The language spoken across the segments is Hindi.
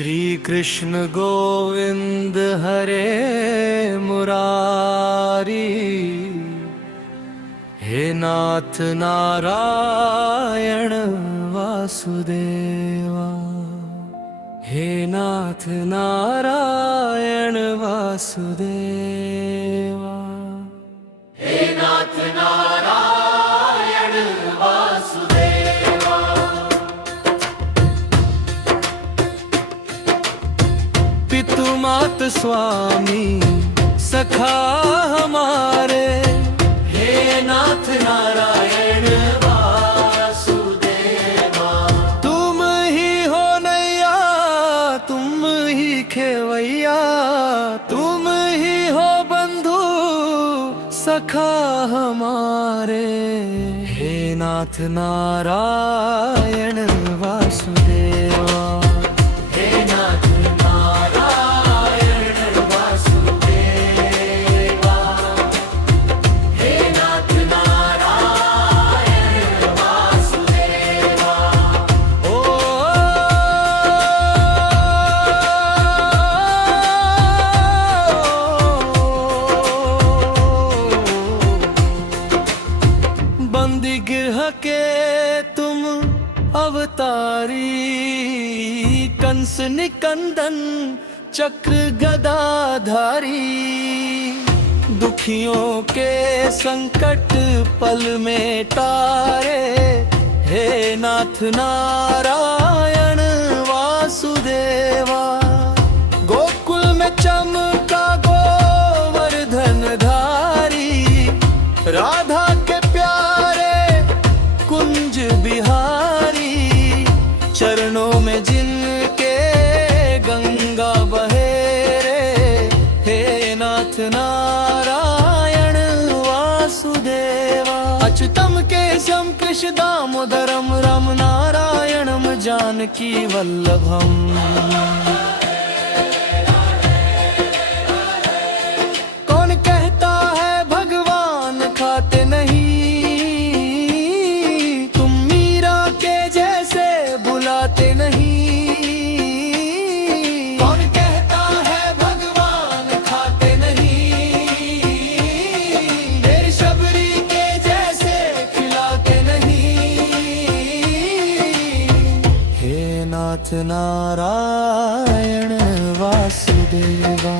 श्री कृष्ण गोविंद हरे मुरारी, हे नाथ नारायण वासुदेवा, हे नाथ नारायण वासुदेवा, हे नाथ नारायण वासुदेवा। पितु मात स्वामी सखा हमारे, हे नाथ नारायण वासुदेवा। तुम ही हो नैया, तुम ही खेवैया, तुम ही हो बंधु सखा हमारे, हे नाथ नारायण वासुदेवा, हे नाथ नारायण वासुदेवा, हे नाथ नारायण वासुदेवा। ओ बंदी गिरह के तुम अवतारी, कंस निकंदन चक्र गदाधारी, दुखियों के संकट पल में टारे, हे नाथ नारायण वासुदेवा। गोकुल में चमका गोवर्धन धारी, राधा के प्यारे कुंज बिहारी, चरणों में जिनके गंगा बहे रे, हे नाथ नारायण वासुदेवा। अच्युतम केशव कृष्ण दामोदरम राम नारायणम जानकी वल्लभम। कौन कहता है भगवान खाते नहीं, तुम मीरा के जैसे बुलाते नहीं। कौन कहता है भगवान खाते नहीं, मेरी शबरी के जैसे खिलाते नहीं। हे नाथ नारायण वासुदेवा,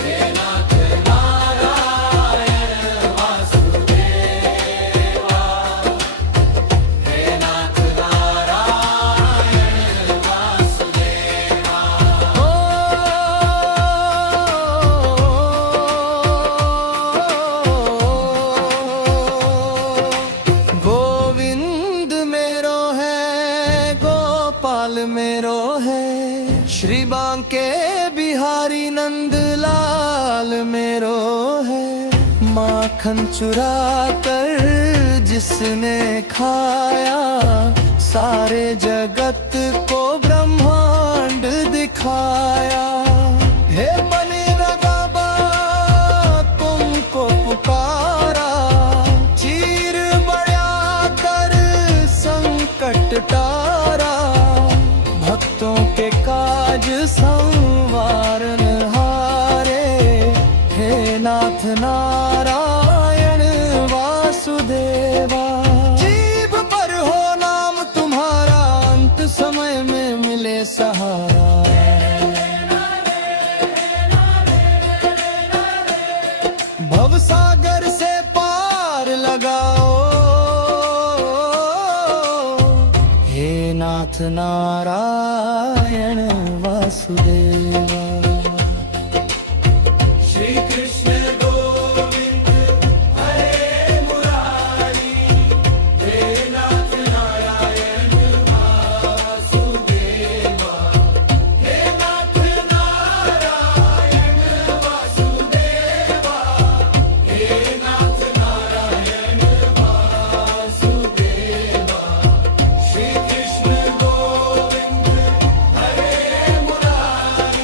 हे नाथ नारायण वासुदेवा, हे नाथ नारायण वासुदेवा। गोविंद मेरो है, गोपाल मेरो है, श्री बांके बिहारी नंदलाल मेरो है। माखन चुरा कर जिसने खाया, सारे जगत को ब्रह्मांड दिखाया। हे बने बाबा तुमको पुकारा, चीर बड़ा कर संकट टारा, भक्तों के काज संवारन हारे, हे नाथ नारायण वासुदेवा। जीभ पर हो नाम तुम्हारा, अंत समय में मिले सहारा। भवसागर से पार लगाओ, हे नाथ नारायण वासुदेवा। श्री कृष्ण गोविंद हरे मुरारी, हे नाथ नारायण वासुदेवा, हे नाथ नारायण वासुदेवा, हे नाथ नारायण वासुदेवा। श्री कृष्ण गोविंद हरे मुरारी।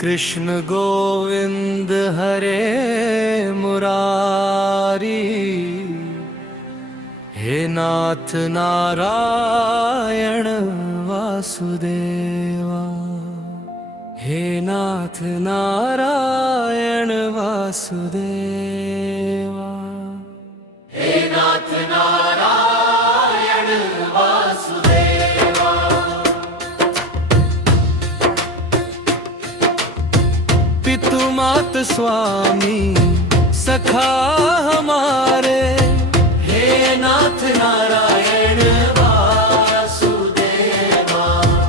कृष्ण गोविंद हरे मुरारी, हे नाथ नारायण वासुदेवा, हे नाथ नारायण वासुदेवा, हे नाथ नारायण वासुदेवा। पितु मात स्वामी सखा हमारे, हे नाथ नारायण वासुदेवा।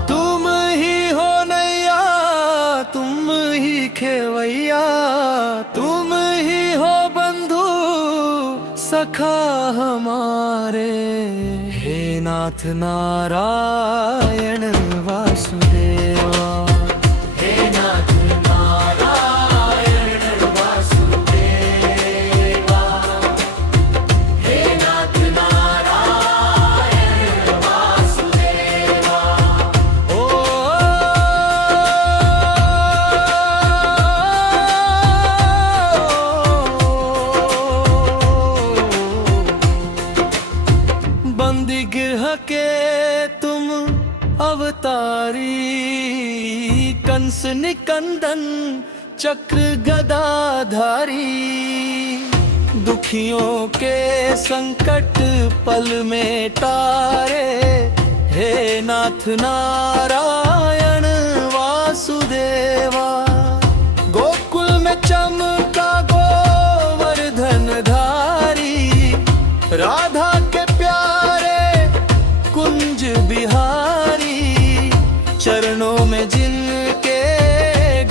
तुम ही हो नैया तुम ही खेवैया, तुम ही हो बंधु सखा हमारे, हे नाथ नारायण वासुदेवा, हे नाथ नारायण वासुदेवा, हे नाथ नारायण वासुदेवा। ओ बंदी गिरह के तुम अवतारी, कंस निकंदन चक्र गदाधारी, दुखियों के संकट पल में टारे, हे नाथ नारायण वासुदेवा। गोकुल में चमका गोवर्धन धारी, राधा के प्यारे कुंज बिहारी, चरणों में जिनके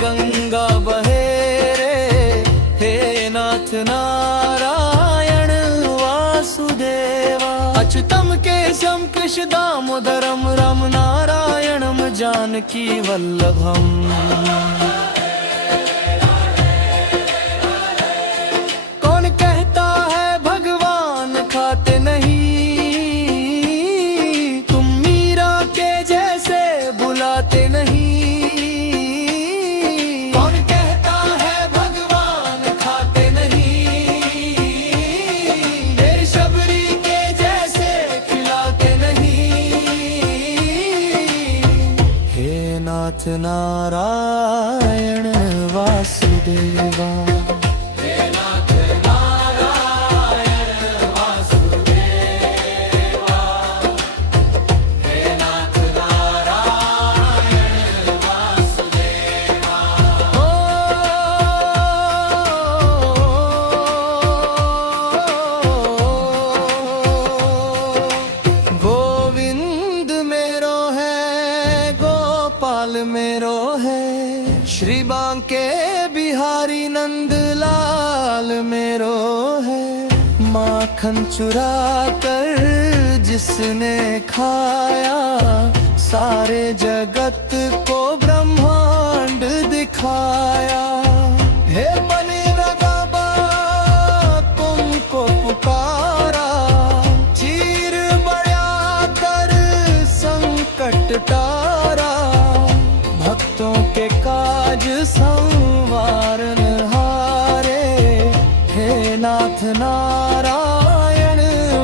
गंगा बहे रे, हे नाथ नारायण वासुदेवा। अच्युतम केशव कृष्ण दामोदरम राम नारायणम जानकी वल्लभम। कौन कहता है भगवान खाते नहीं, तुम मीरा के जैसे बुलाते नहीं। कौन कहता है भगवान खाते नहीं, मेरी शबरी के जैसे खिलाते नहीं। हे नाथ नारायण वासुदेवा, हे नाथ नारायण वासुदेवा, हे नाथ नारायण वासुदेवा। गोविंद मेरो है गोपाल मेरो है, श्री बांके बिहारी नंदलाल मेरो है। माखन चुरा कर जिसने खाया, सारे जगत को ब्रह्मांड दिखाया। हे बने बाबा तुमको पुकारा, चीर बड़ा कर संकट टारा, भक्तों के काज संवारन हारे, हे नाथ नारायण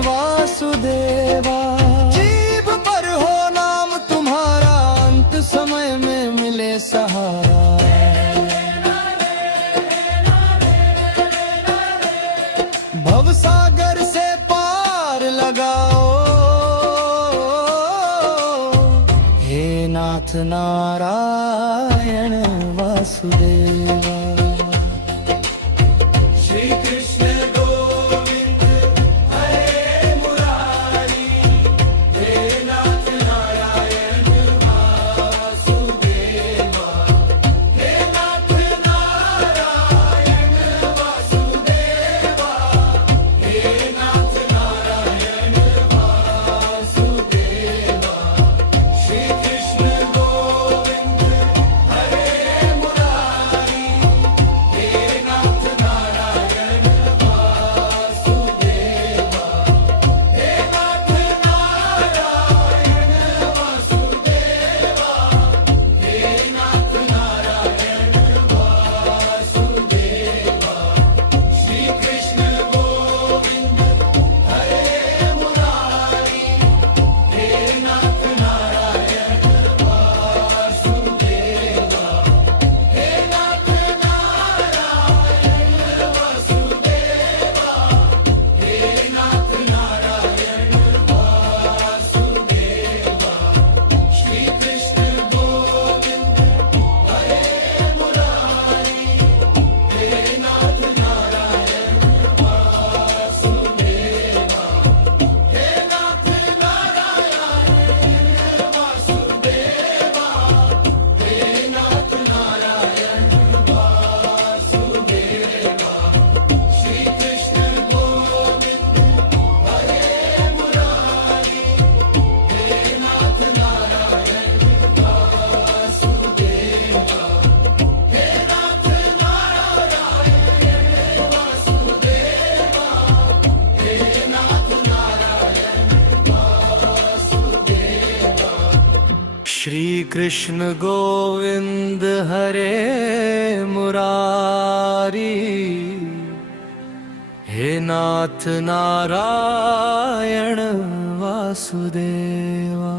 वासुदेवा। जीभ पर हो नाम तुम्हारा, अंत समय में मिले सहारा। भवसागर से पार लगाओ, हे नाथ नारायण वासुदेवा। श्री कृष्ण गोविंद हरे मुरारी, हे नाथ नारायण वासुदेवा, हे नाथ नारायण वासुदेवा, हे नाथ नारायण वासुदेवा। श्री कृष्ण गोविंद हरे मुरारी, कृष्ण गोविंद हरे मुरारी, हे नाथ नारायण वासुदेवा,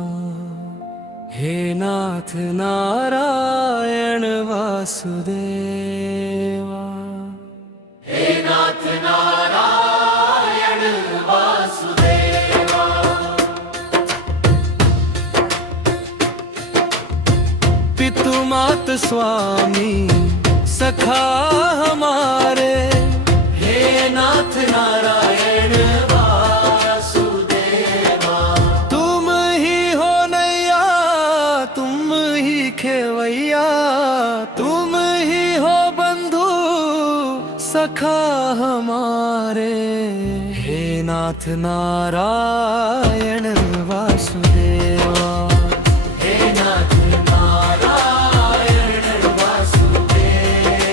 हे नाथ नारायण वासुदेवा, हे नाथ नारायण वासुदेवा। पितु मात स्वामी सखा हमारे, हे नाथ नारायण वासुदेवा। तुम ही हो नैया तुम ही खेवैया, तुम ही हो बंधु सखा हमारे, हे नाथ नारायण वासुदेवा, हे नाथ नारायण वासुदेवा,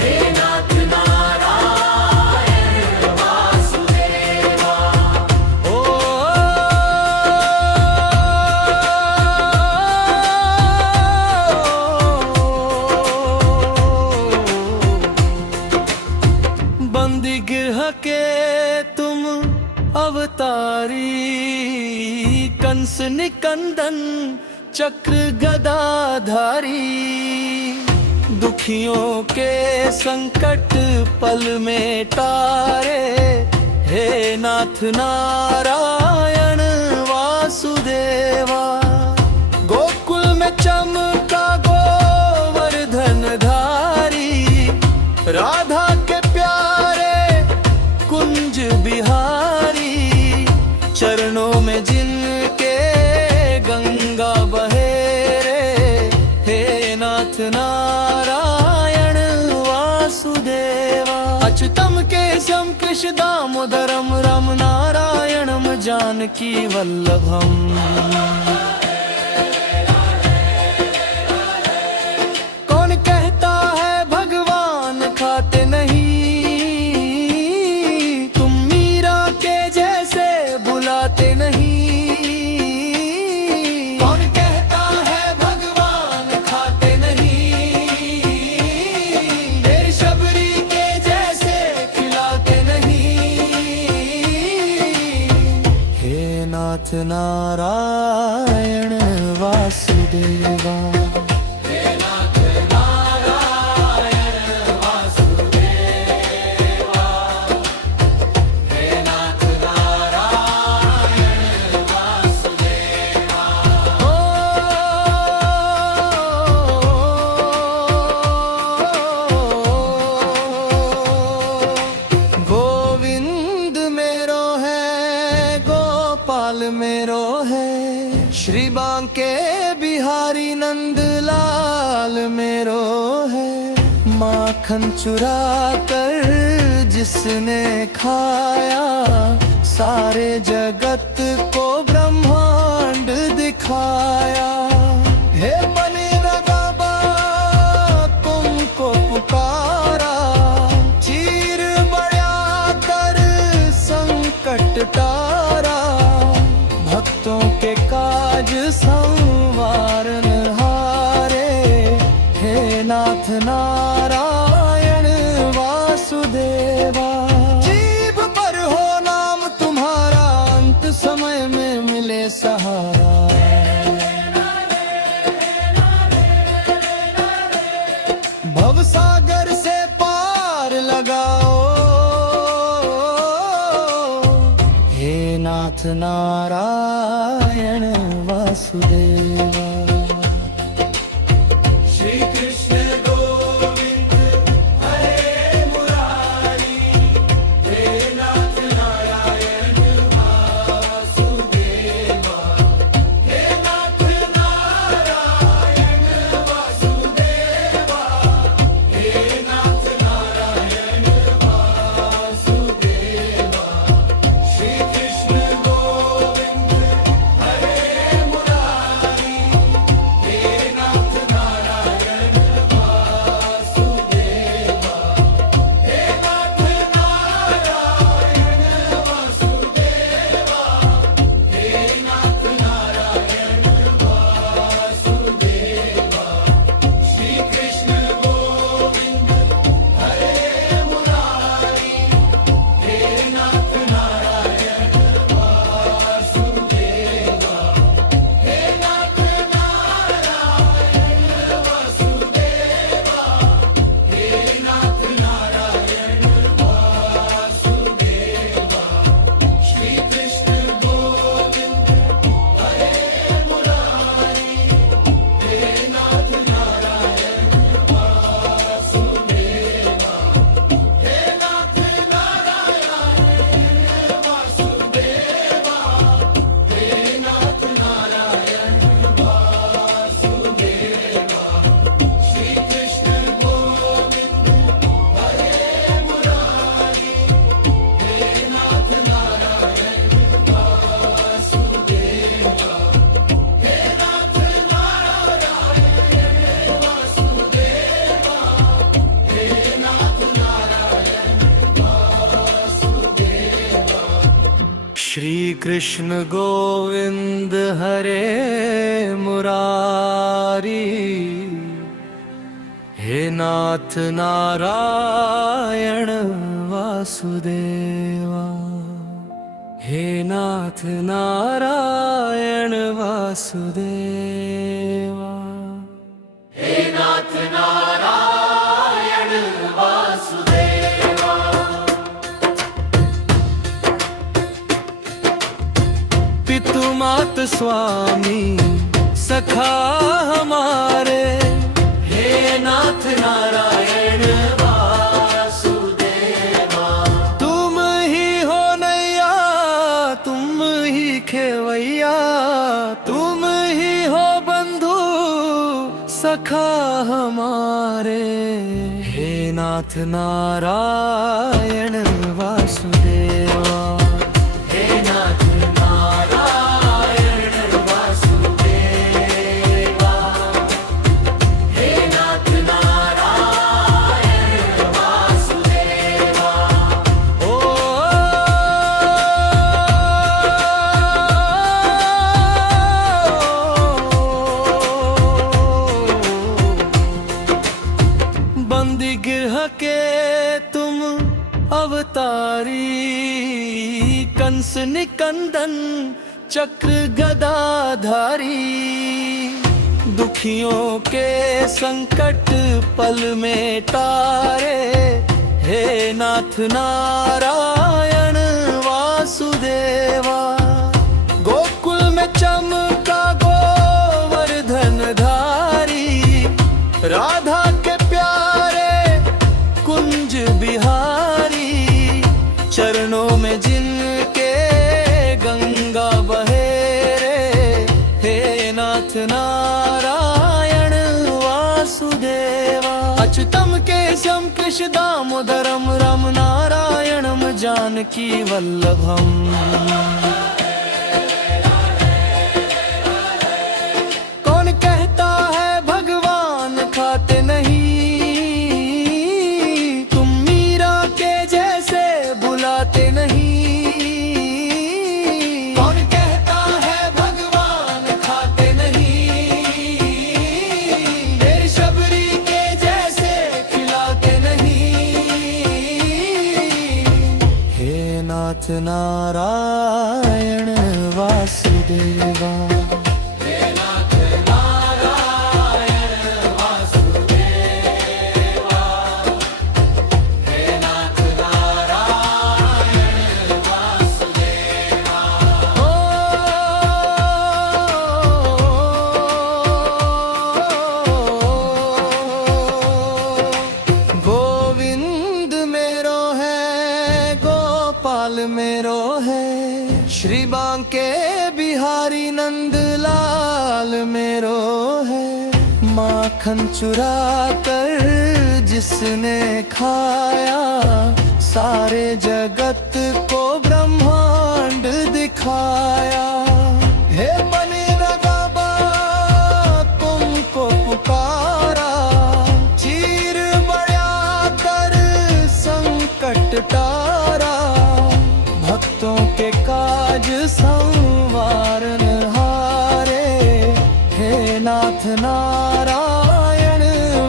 हे नाथ नारायण वासुदेवा। ओ बंदी गिरह के तुम अवतारी, कंस निकंदन चक्र गदाधारी, दुखियों के संकट पल में टारे, हे नाथ नारायण वासुदेवा। गोकुल में चमका गोवर्धन धारी, राधा के प्यारे कुंज बिहारी, चरणों में जिनके गंगा बहे रे, हे नाथ नारायण वासुदेवा। अच्युतम केशव कृष्ण दामोदरम रम नारायणम जानकी वल्लभम। कौन कहता है भगवान खाते नहीं, तुम मीरा के जैसे बुलाते नहीं। कौन कहता है भगवान खाते नहीं, तेरी शबरी के जैसे खिलाते नहीं। हे नाथ नारायण वासुदेवा, मेरो है श्री बांके बिहारी नंद लाल मेरो है। माखन चुरा कर जिसने खाया, सारे जगत को ब्रह्मांड दिखाया। हे बने रगाबा तुमको पुकारा, चीर बढ़ा कर संकट टारा, भक्तों के काज संवारन हारे, हे नाथ नारायण वासुदेवा। जीभ पर हो नाम तुम्हारा, अंत समय में मिले सहारा। भव सागर से पार लगाओ, हे नाथ नारायण वासुदेवा। श्री कृष्ण गोविंद हरे मुरारी, हे नाथ नारायण वासुदेवा, हे नाथ नारायण वासुदेवा, हे नाथ नारायण वासुदेवा। श्री कृष्ण गोविंद हरे मुरारी, कृष्ण गोविंद हरे मुरारी, हे नाथ नारायण वासुदेवा, हे नाथ नारायण वासुदेवा, हे नाथ नारायण वासुदेवा। पितु मात स्वामी सखा हमारे, हे नाथ नारायण वासुदेवा। तुम ही हो नैया, तुम ही खेवैया, तुम ही हो बंधु सखा हमारे, हे नाथ नारायण वासुदेवा, हे नाथ नारायण वासुदेवा, हे नाथ नारायण वासुदेवा। ओ बंदी गिरह के तुम अवतारी, कंस निकंदन चक्र गदाधारी, दुखियों के संकट पल में टारे, हे नाथ नारायण वासुदेवा। गोकुल में चमका गोवर्धन धारी, राधा के प्यारे कुंज बिहारी, चरणों में जिनके गंगा बहे रे, हे नाथ नारायण वासुदेवा। अच्युतम केशव कृष्ण दामोदरम राम नारायणम जानकी वल्लभम। कौन कहता है भगवान खाते नहीं, तुम मीरा के जैसे बुलाते नहीं। कौन कहता है भगवान खाते नहीं, मेरी शबरी के जैसे खिलाते नहीं। हे नाथ नारायण वासुदेवा, मेरो है श्री बांके बिहारी नंद लाल मेरो है। माखन चुरा कर जिसने खाया, सारे जगत को ब्रह्मांड दिखाया। हे बने बाबा तुमको पुकारा, चीर बड़ा कर संकट टारा, भक्तों के काज संवारन हारे, हे नाथ नारायण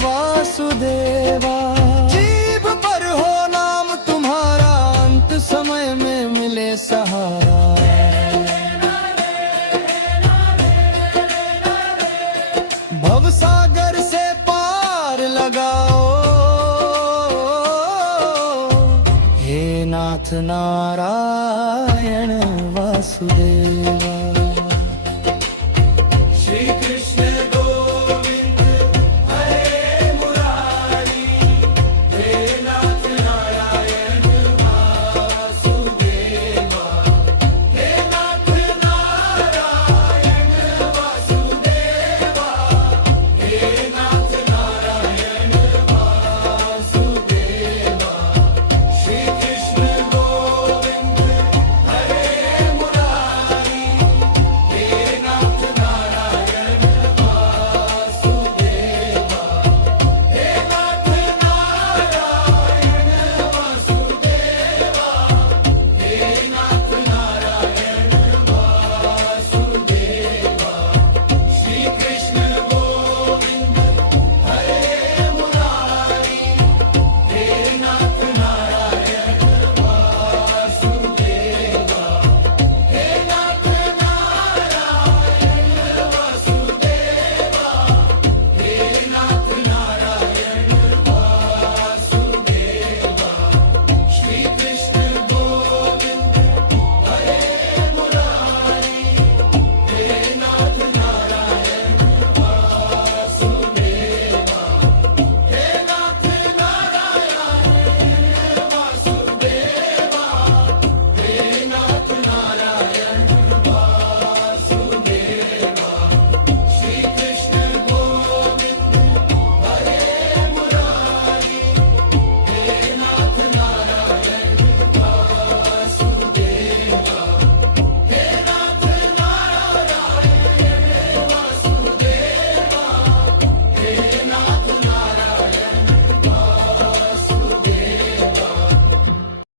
वासुदेवा। जीभ पर हो नाम तुम्हारा, अंत समय में मिले सहारा। भवसागर से पार लगाओ, हे नाथ नारायण वासुदेवा।